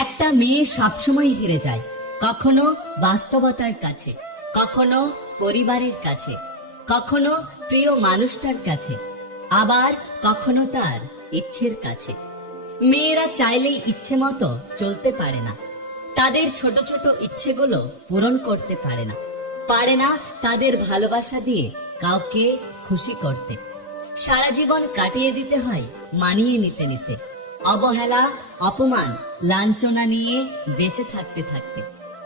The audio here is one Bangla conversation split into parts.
একটা মেয়ে সবসময় হেরে যায়। কখনো বাস্তবতার কাছে, কখনো পরিবারের কাছে, কখনো প্রিয় মানুষটার কাছে, আবার কখনো তার ইচ্ছের কাছে। মেয়েরা চাইলেই ইচ্ছে মতো চলতে পারে না। তাদের ছোট ছোট ইচ্ছেগুলো পূরণ করতে পারে না। পারে না তাদের ভালোবাসা দিয়ে কাউকে খুশি করতে। সারা জীবন কাটিয়ে দিতে হয়, মানিয়ে নিতে নিতে। অবহেলা, অপমান, লাঞ্ছনা নিয়ে বেঁচে থাকতে থাকতে।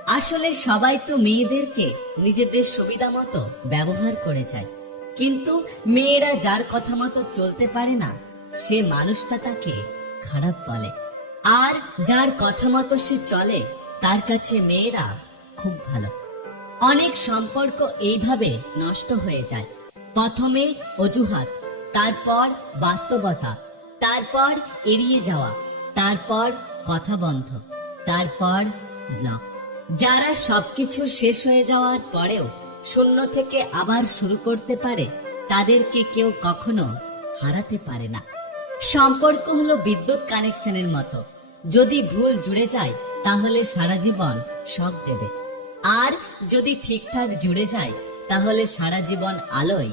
আসলে সবাই তো মেয়েদেরকে নিজেদের সুবিধা মতো ব্যবহার করে যায়। কিন্তু মেয়েরা যার কথা মতো চলতে পারে না, সে মানুষটা তাকে খারাপ বলে। আর যার কথা মতো সে চলে, তার কাছে মেয়েরা খুব ভালো। অনেক সম্পর্ক এইভাবে নষ্ট হয়ে যায়। প্রথমে অজুহাত, তারপর বাস্তবতা। তারপর এড়িয়ে যাওয়া, তারপর কথা বন্ধ, তারপর ব্লক যারা সবকিছু শেষ হয়ে যাওয়ার পরেও শূন্য থেকে আবার শুরু করতে পারে, তাদেরকে কেউ কখনো হারাতে পারে না। সম্পর্ক হলো বিদ্যুৎ কানেকশনের মতো। যদি ভুল জুড়ে যায়, তাহলে সারা জীবন শখ দেবে। আর যদি ঠিকঠাক জুড়ে যায়, তাহলে সারা জীবন আলোয়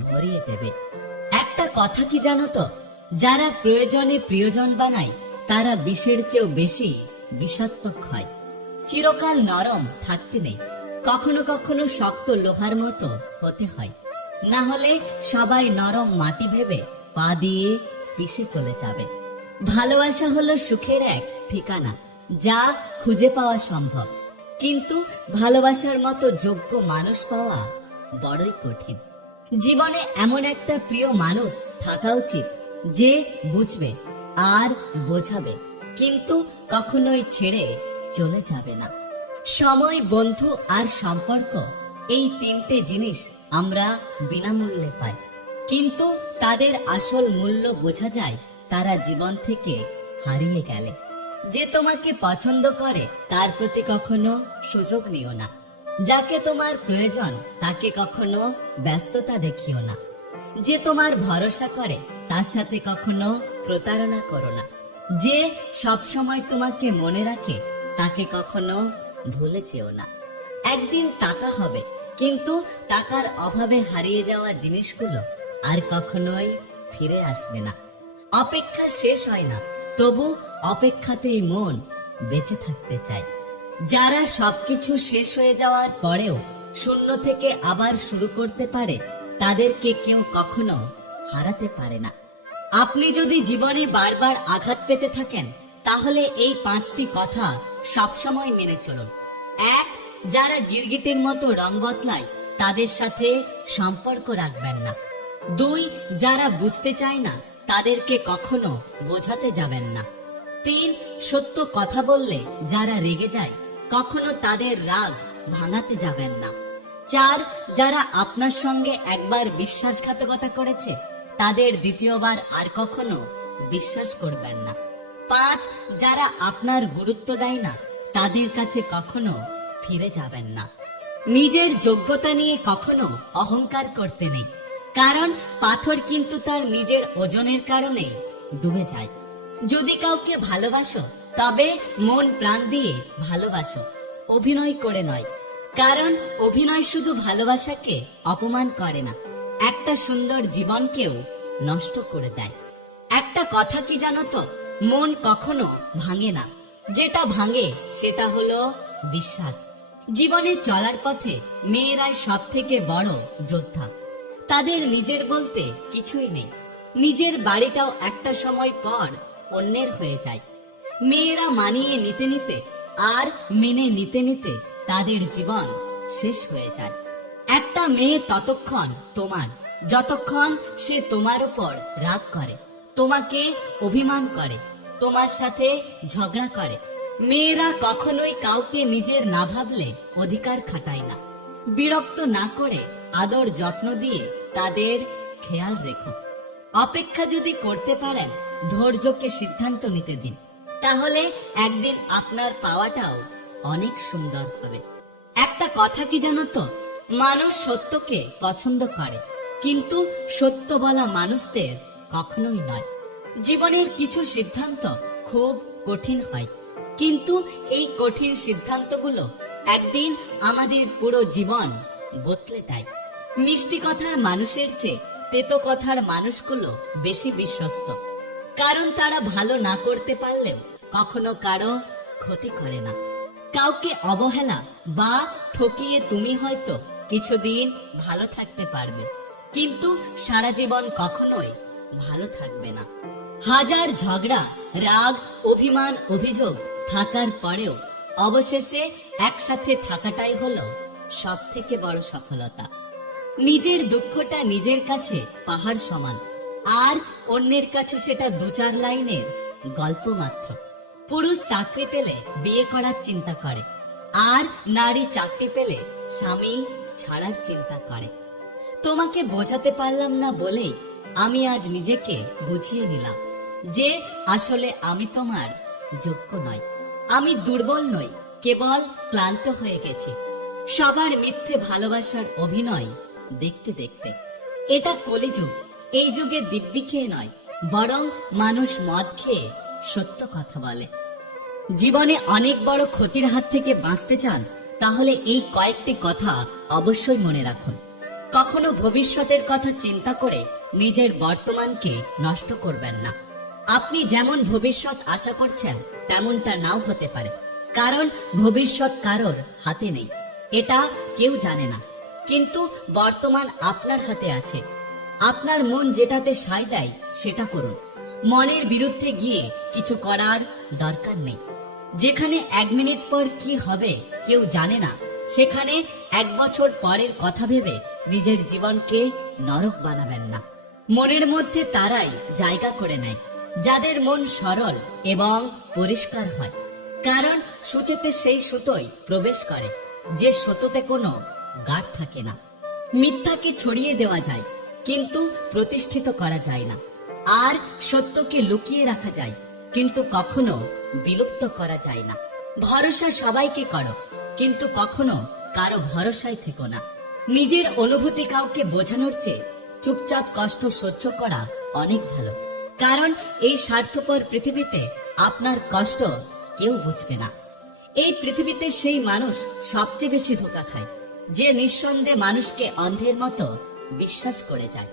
ভরিয়ে দেবে। একটা কথা কি জানো তো? যারা প্রয়োজনে প্রিয়জন বানায়, তারা বিষের চেয়েও বেশি বিষাত্মক হয়। চিরকাল নরম থাকতে নেই। কখনো কখনো শক্ত লোহার মতো হতে হয়। না হলে সবাই নরম মাটি ভেবে পা দিয়ে পিষে চলে যাবে। ভালোবাসা হলো সুখের এক ঠিকানা, যা খুঁজে পাওয়া সম্ভব। কিন্তু ভালোবাসার মতো যোগ্য মানুষ পাওয়া বড়ই কঠিন। জীবনে এমন একটা প্রিয় মানুষ থাকা উচিত যে বুঝবে আর বোঝাবে, কিন্তু কখনোই ছেড়ে চলে যাবে না। সময়, বন্ধু আর সম্পর্ক, এই তিনটে জিনিস আমরা বিনামূল্যে পাই। কিন্তু তাদের আসল মূল্য বোঝা যায় তারা জীবন থেকে হারিয়ে গেলে। যে তোমাকে পছন্দ করে, তার প্রতি কখনো সুযোগ নিও না। যাকে তোমার প্রয়োজন, তাকে কখনো ব্যস্ততা দেখিও না। যে তোমার ভরসা করে তার সাথে কখনো প্রতারণা করো না। যে সব সময় তোমাকে মনে রাখে, তাকে কখনো ভুলে যেও না। একদিন টাকা হবে, কিন্তু টাকার অভাবে হারিয়ে যাওয়া জিনিসগুলো আর কখনোই ফিরে আসবে না। অপেক্ষা শেষ হয় না, তবু অপেক্ষাতেই মন বেঁচে থাকতে চায়। যারা সবকিছু শেষ হয়ে যাওয়ার পরেও শূন্য থেকে আবার শুরু করতে পারে, তাদেরকে কেউ কখনো হারাতে পারে না। আপনি যদি জীবনে বারবার আঘাত পেতে থাকেন, তাহলে এই পাঁচটি কথা সবসময় মেনে চলুন। এক, যারা গিরগিটির মতো রং বদলায়, তাদের সাথে সম্পর্ক রাখবেন না। দুই, যারা বুঝতে চায় না, তাদেরকে কখনো বোঝাতে যাবেন না। তিন, সত্য কথা বললে যারা রেগে যায়, কখনো তাদের রাগ ভাঙাতে যাবেন না। চার, যারা আপনার সঙ্গে একবার বিশ্বাসঘাতকতা করেছে তাদের দ্বিতীয়বার আর কখনো বিশ্বাস করবেন না। পাঁচ, যারা আপনার গুরুত্ব দেয় না, তাদের কাছে কখনো ফিরে যাবেন না। নিজের যোগ্যতা নিয়ে কখনো অহংকার করতে নেই। কারণ পাথর কিন্তু তার নিজের ওজনের কারণে ডুবে যায়। যদি কাউকে ভালোবাসো, তবে মন প্রাণ দিয়ে ভালোবাসো, অভিনয় করে নয়। কারণ অভিনয় শুধু ভালোবাসাকে অপমান করে না। একটা সুন্দর জীবনকেও নষ্ট করে দেয়। একটা কথা কি জানো তো? মন কখনো ভাঙে না। যেটা ভাঙে, সেটা হলো বিশ্বাস। জীবনে চলার পথে মেয়েরাই সব থেকে বড় যোদ্ধা। তাদের নিজের বলতে কিছুই নেই। নিজের বাড়িটাও একটা সময় পর অন্যের হয়ে যায়। মেয়েরা মানিয়ে নিতে নিতে আর মেনে নিতে নিতে তাদের জীবন শেষ হয়ে যায়। একটা মেয়ে ততক্ষণ তোমার, যতক্ষণ সে তোমার উপর রাগ করে, তোমাকে অভিমান করে, তোমার সাথে ঝগড়া করে। মেয়েরা কখনোই কাউকে নিজের না ভাবলে অধিকার খাটায় না। বিরক্ত না করে আদর যত্ন দিয়ে তাদের খেয়াল রেখো। অপেক্ষা যদি করতে পারেন, ধৈর্যকে সিদ্ধান্ত নিতে দিন। তাহলে একদিন আপনার পাওয়াটাও অনেক সুন্দর হবে। একটা কথা কি জানো তো? মানুষ সত্যকে পছন্দ করে, কিন্তু সত্য বলা মানুষদের কখনোই নয়। জীবনের কিছু সিদ্ধান্ত খুব কঠিন হয়, কিন্তু এই কঠিন সিদ্ধান্তগুলো একদিন আমাদের পুরো জীবন বদলে দেয়। মিষ্টি কথার মানুষের চেয়ে তেতো কথার মানুষগুলো বেশি বিশ্বস্ত, কারণ তারা ভালো না করতে পারলেও কখনো কারও ক্ষতি করে না। কাউকে অবহেলা বা ঠকিয়ে তুমি হয়তো কিছুদিন ভালো থাকতে পারবে। কিন্তু সারা জীবন কখনোই ভালো থাকবে না। হাজার ঝগড়া, রাগ, অভিমান, অভিযোগ থাকার পরেও অবশেষে একসাথে থাকাটাই হলো সব থেকে বড় সফলতা। নিজের দুঃখটা নিজের কাছে পাহাড় সমান, আর অন্যের কাছে সেটা দু চার লাইনের গল্প মাত্র। পুরুষ চাকরি পেলে বিয়ে করার চিন্তা করে, আর নারী চাকরি পেলে স্বামী ছাড়ার চিন্তা করে। তোমাকে বোঝাতে পারলাম না বলেই আমি আজ নিজেকে বুঝিয়ে নিলাম যে আসলে আমি তোমার যোগ্য নয় আমি দুর্বল নই, কেবল ক্লান্ত হয়ে গেছি। সবার মিথ্যে ভালোবাসার অভিনয় দেখতে দেখতে। এটা কলিযুগ, এই যুগে দিব্যি খেয়ে নয়, বরং মানুষ মদ খেয়ে সত্য কথা বলে। জীবনে অনেক বড় ক্ষতির হাত থেকে বাঁচতে চান তাহলে এই কয়েকটি কথা অবশ্যই মনে রাখুন। কখনো ভবিষ্যতের কথা চিন্তা করে নিজের বর্তমানকে নষ্ট করবেন না। আপনি যেমন ভবিষ্যৎ আশা করছেন, তেমনটা নাও হতে পারে। কারণ ভবিষ্যৎ কারোর হাতে নেই। এটা কেউ জানে না। কিন্তু বর্তমান আপনার হাতে আছে। আপনার মন যেটাতে সায় দেয়, সেটা করুন। মনের বিরুদ্ধে গিয়ে কিছু করার দরকার নেই। যেখানে এক মিনিট পর কি হবে কেউ জানে না। সেখানে এক বছর পরের কথা ভেবে নিজের জীবনকে নরক বানাবেন না। মনের মধ্যে তারাই জায়গা করে নেয়, যাদের মন সরল এবং পরিষ্কার হয়। কারণ সুচেতে সেই সুতোই প্রবেশ করে, যে সুতোতে কোনো গাঢ় থাকে না। মিথ্যাকে ছড়িয়ে দেওয়া যায়, কিন্তু প্রতিষ্ঠিত করা যায় না। আর সত্যকে লুকিয়ে রাখা যায় কিন্তু কখনো বিলুপ্ত করা যায় না। ভরসা সবাইকে করো, কিন্তু কখনো কারও ভরসায় থেকো না। নিজের অনুভূতি কাউকে বোঝানোর চেয়ে চুপচাপ কষ্ট সহ্য করা অনেক ভালো। কারণ এই স্বার্থপর পৃথিবীতে আপনার কষ্ট কেউ বুঝবে না। এই পৃথিবীতে সেই মানুষ সবচেয়ে বেশি ধোকা খায়, যে নিঃসন্দেহে মানুষকে অন্ধের মতো বিশ্বাস করে যায়।